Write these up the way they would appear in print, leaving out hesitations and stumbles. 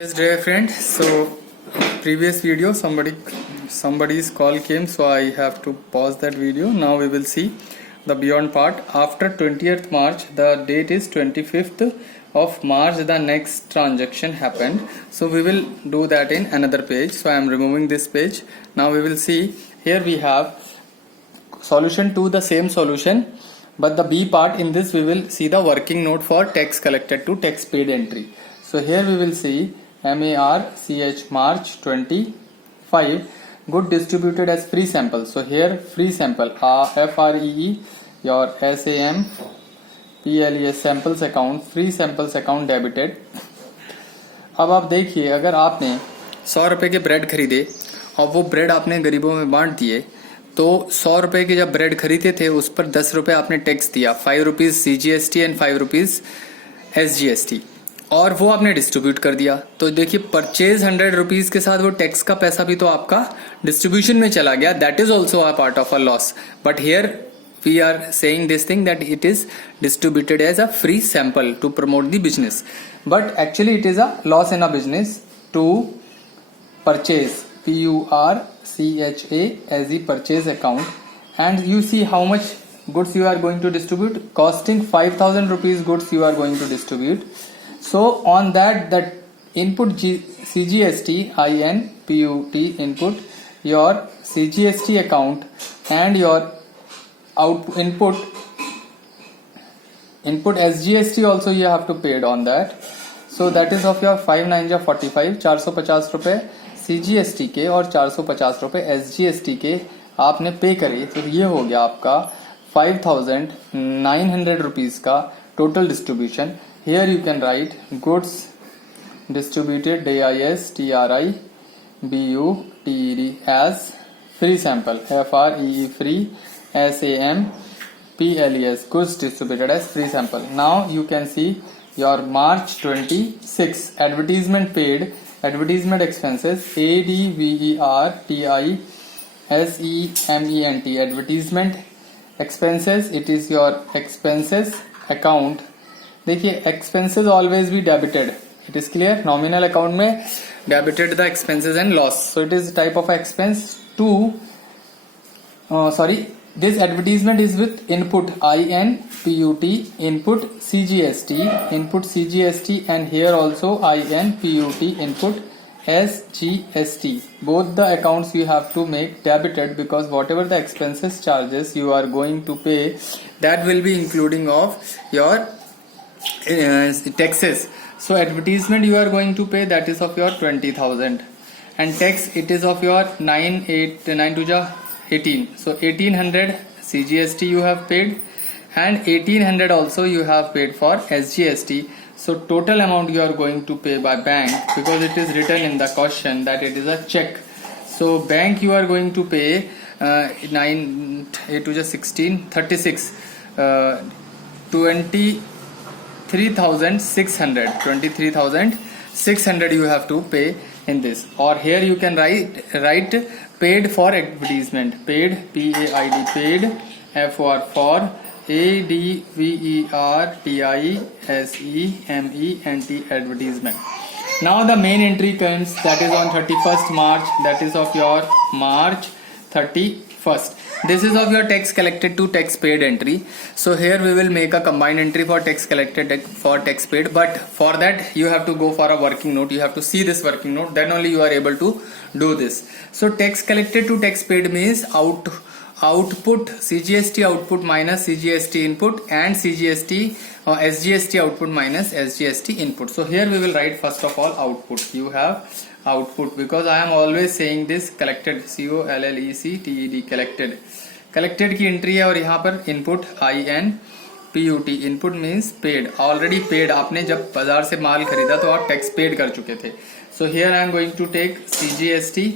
Yes, dear friend. So previous video somebody's call came, so I have to pause that video. Now we will see the beyond part. After 20th March, the date is 25th of March, the next transaction happened. So we will do that in another page. So I am removing this page. Now we will see, here we have solution to the same solution, but the B part, in this we will see the working note for tax collected to tax paid entry. So here we will see MARCH March 25 good distributed as free sample. So here free sample FREE your SAM PLES samples account free samples account debited. अब आप देखिए, अगर आपने 100 रुपए के bread खरीदे और वो ब्रेड आपने गरीबों में बांट दिए, तो 100 रुपए के जब ब्रेड खरीदे थे उस पर 10 रुपए आपने टैक्स दिया, 5 rupees CGST and 5 rupees SGST, और वो आपने डिस्ट्रीब्यूट कर दिया. तो देखिए परचेज 100 रुपीज के साथ वो टैक्स का पैसा भी तो आपका डिस्ट्रीब्यूशन में चला गया. That is also a part of a loss. But here we are saying this thing that it is distributed as a free sample to promote the business, but actually it is a loss in a business to purchase PURCHA as the purchase account. And you see how much goods you are going to distribute, costing 5,000 rupees goods you are going to distribute. So on that, the input CGST INPUT input, your CGST account and your input SGST also you have to paid on that. So that is of your 5 9 जा 45, 450 रुपए CGST के और 450 रुपए SGST के आपने पे करे. तो ये हो गया आपका 5,900 रुपीज का total distribution. Here you can write goods distributed DIS TRI BUTED as free sample FREE free SAM PLES goods distributed as free sample. Now you can see your March 26 advertisement paid, advertisement expenses ADVERTISEMENT advertisement expenses. It is your expenses account. देखिए expenses always be debited. It is clear. Nominal account में debited the expenses and loss. So it is type of expense to this advertisement is with input INPUT input CGST and here also INPUT input SGST. Both the accounts you have to make debited, because whatever the expenses charges you are going to pay, that will be including of your taxes. So advertisement you are going to pay, that is of your 20,000, and tax it is of your 9 2 ja 18. So 1800 CGST you have paid and 1800 also you have paid for SGST. So total amount you are going to pay by bank, because it is written in the question that it is a check. So bank you are going to pay 9 8 2 16 36 23,600 you have to pay in this. Or here you can write paid for advertisement, paid PAID paid, FOR for ADVERTISEMENT advertisement. Now the main entry comes, that is on 31st March, that is of your March 31st. This is of your tax collected to tax paid entry. So here we will make a combined entry for tax collected for tax paid, but for that you have to go for a working note. You have to see this working note, then only you are able to do this. So tax collected to tax paid means output CGST output minus CGST input and CGST or SGST output minus SGST input. So here we will write first of all output. You have output, because I am always saying this collected COLLECTED collected की entry है, और यहाँ पर input INPUT input means paid, already paid. आपने जब बाजार से माल खरीदा तो आप टैक्स पेड कर चुके थे. So here I am going to take CGST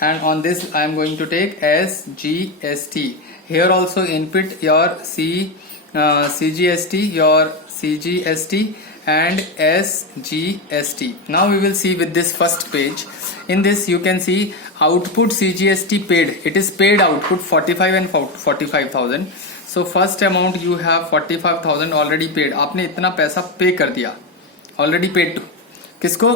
and on this I am going to take SGST. Here also input your CGST, your CGST and SGST. Now we will see with this first page. In this you can see output CGST paid. It is paid output 45 and 45,000. So first amount you have 45,000 already paid. आपने इतना पैसा पे कर दिया, already paid to. किसको?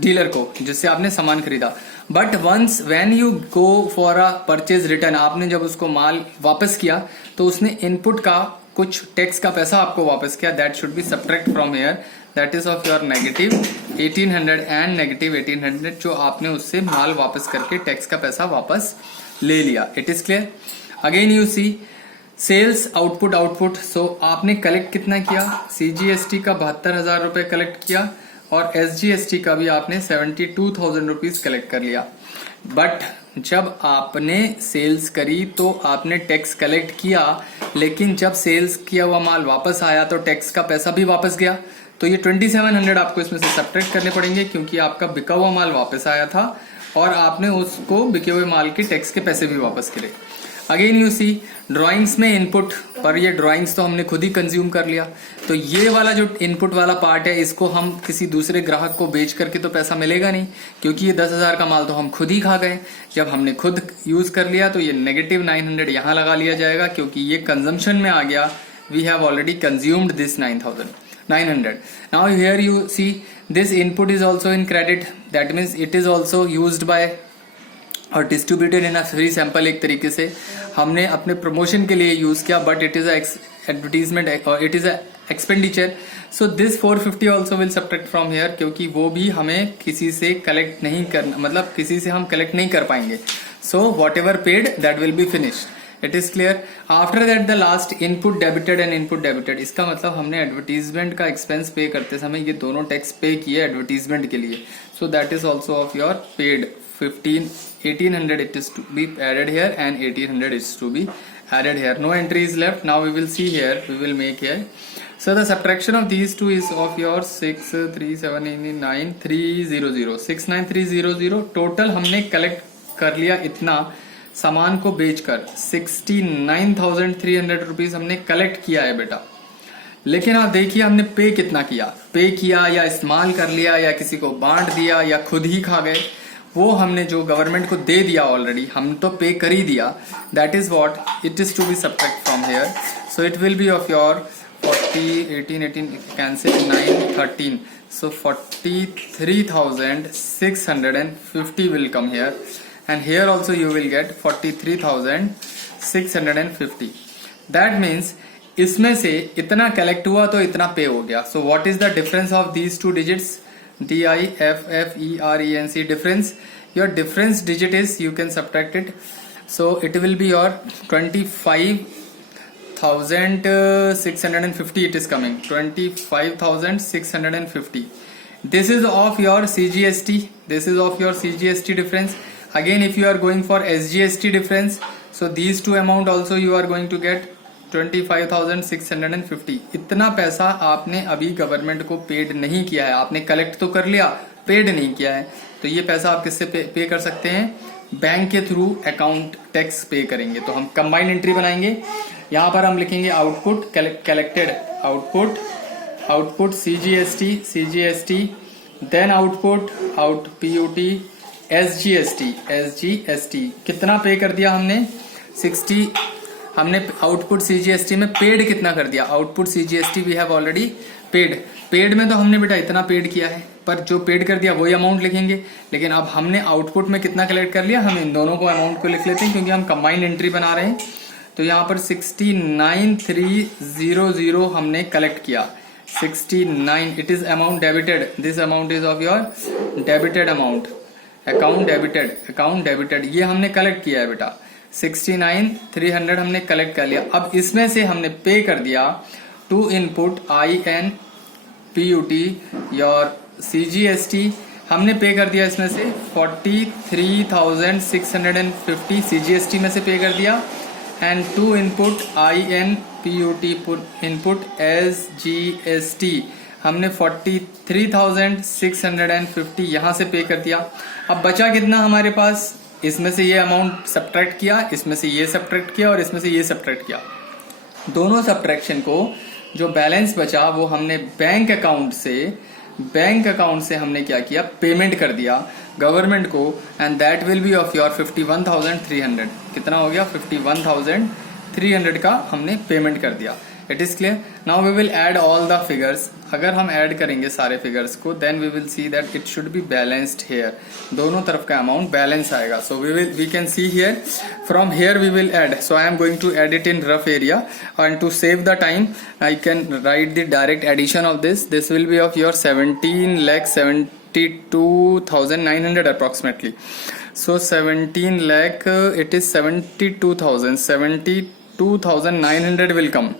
Dealer को, जिससे आपने सामान खरीदा। But once when you go for a purchase return, आपने जब उसको माल वापस किया तो उसने इनपुट का कुछ टैक्स का पैसा आपको वापस किया, that should be subtract from here, that is of your negative 1800 and negative 1800, जो आपने उससे माल वापस करके टैक्स का पैसा वापस ले लिया। It is clear? Again you see sales output. So आपने कलेक्ट कितना किया? सीजीएसटी का 72,000 रुपए कलेक्ट किया और एसजीएसटी का भी आपने 72,000 रुपीज कलेक्ट कर लिया। बट जब आपने सेल्स करी तो आपने टैक्स कलेक्ट किया, लेकिन जब सेल्स किया हुआ माल वापस आया तो टैक्स का पैसा भी वापस गया। तो ये 2700 आपको इसमें से सब्ट्रैक्ट करने पड़ेंगे, क्योंकि आपका बिका हुआ माल वापस आया था और आपने उसको बिके हुए माल के टैक्स के पैसे भी वापस करे। अगेन यू सी ड्राइंग्स में इनपुट, पर ये ड्राइंग्स तो हमने खुद ही कंज्यूम कर लिया, तो ये वाला जो इनपुट वाला पार्ट है इसको हम किसी दूसरे ग्राहक को बेच करके तो पैसा मिलेगा नहीं, क्योंकि ये 10,000 का माल तो हम खुद ही खा गए। जब हमने खुद यूज कर लिया तो ये नेगेटिव 900 यहां लगा लिया जाएगा, क्योंकि ये कंजम्पशन में आ गया। We have already consumed this 900. Now here you see this input is also in credit, that means it is also used by और distributed in a free sample. एक तरीके से हमने अपने प्रमोशन के लिए यूज किया, बट इट इज एडवर्टीजमेंट और it is expenditure. So this 450 also will subtract from here, क्योंकि वो भी हमें किसी से कलेक्ट नहीं करना, मतलब किसी से हम कलेक्ट नहीं कर पाएंगे। So what ever paid that will be finished. It is clear? After that the last input debited and input debited, इसका मतलब हमने एडवर्टीजमेंट का एक्सपेंस पे करते समय ये दोनों टैक्स पे किए एडवर्टीजमेंट के लिए। So that is also of your paid 1800 it is to be added here and 1800 is to be added here. No entry is left. Now we will see here, we will make here. So the subtraction of these two is of your 63799,300 69300। Total हमने collect कर लिया इतना सामान को बेचकर 69,300 rupees हमने collect किया है बेटा। लेकिन आप देखिए हमने पे कितना किया, पे किया या इस्तेमाल कर लिया या किसी को बांट दिया या खुद ही खा गए, वो हमने जो गवर्नमेंट को दे दिया ऑलरेडी, हम तो पे कर ही दिया। That is what it is to be subtract from here. So it will be of your 40 18 cancel 9 13, so 43,650 will come here, and here also you will get 43,650. that means इसमें से इतना कलेक्ट हुआ तो इतना पे हो गया। So what is the difference of these two digits? DIFFERENC difference. Your difference digit is, you can subtract it, so it will be your 25,650. it is coming 25,650. this is of your CGST, this is of your CGST difference. Again if you are going for SGST difference, so these two amount also you are going to get 25,650. इतना पैसा आपने अभी government को paid नहीं किया है, आपने collect तो कर लिया, पेड नहीं किया है। तो ये पैसा आप किससे पे कर सकते हैं? बैंक के थ्रू अकाउंट टैक्स पे करेंगे। तो हम कंबाइंड एंट्री बनाएंगे। यहाँ पर हम लिखेंगे output collected, output CGST, then output PUT, SGST। कितना पे कर दिया हमने? 60। हमने आउटपुट CGST में पेड कितना कर दिया? Output CGST we have already paid में तो हमने बेटा इतना पेड किया है, पर जो पेड कर दिया वही अमाउंट लिखेंगे। लेकिन अब हमने आउटपुट में कितना कलेक्ट कर लिया, हम इन दोनों को अमाउंट को लिख लेते हैं, क्योंकि हम कंबाइंड एंट्री बना रहे हैं। तो यहाँ पर 69,300 हमने कलेक्ट किया। 69 it is amount debited, this amount is of your debited amount, account debited, ये हमने कलेक्ट किया है बेटा। 69,300 हमने कलेक्ट कर लिया। अब इसमें से हमने पे कर दिया to input INPUT your CGST, हमने पे कर दिया इसमें से 43,650 CGST में से पे कर दिया, and to input INPUT input SGST हमने 43,650 यहां से पे कर दिया। अब बचा कितना हमारे पास? इसमें से ये अमाउंट सब्ट्रैक्ट किया, इसमें से ये सब्ट्रैक्ट किया और इसमें से ये सब्ट्रैक्ट किया। दोनों सब्ट्रैक्शन को जो बैलेंस बचा वो हमने बैंक अकाउंट से हमने क्या किया? पेमेंट कर दिया गवर्नमेंट को, and that will be of your 51,300। कितना हो गया? 51,300 का हमने पेमेंट कर दिया। It is clear. Now we will add all the figures. अगर हम ऐड करेंगे सारे फिगर्स को, then we will see that it should be balanced here. दोनों तरफ का अमाउंट बैलेंस आएगा. So we can see here. From here we will add. So I am going to add it in rough area, and to save the time I can write the direct addition of this. This will be of your 17,72,900 approximately. So 17 lakh, it is 72,900 will come.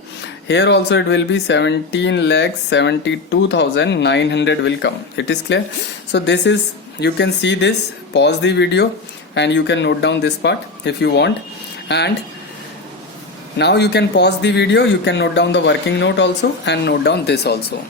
Here also it will be 17,72,900 will come. It is clear. So this is, you can see this, pause the video and you can note down this part if you want. And now you can pause the video, you can note down the working note also and note down this also.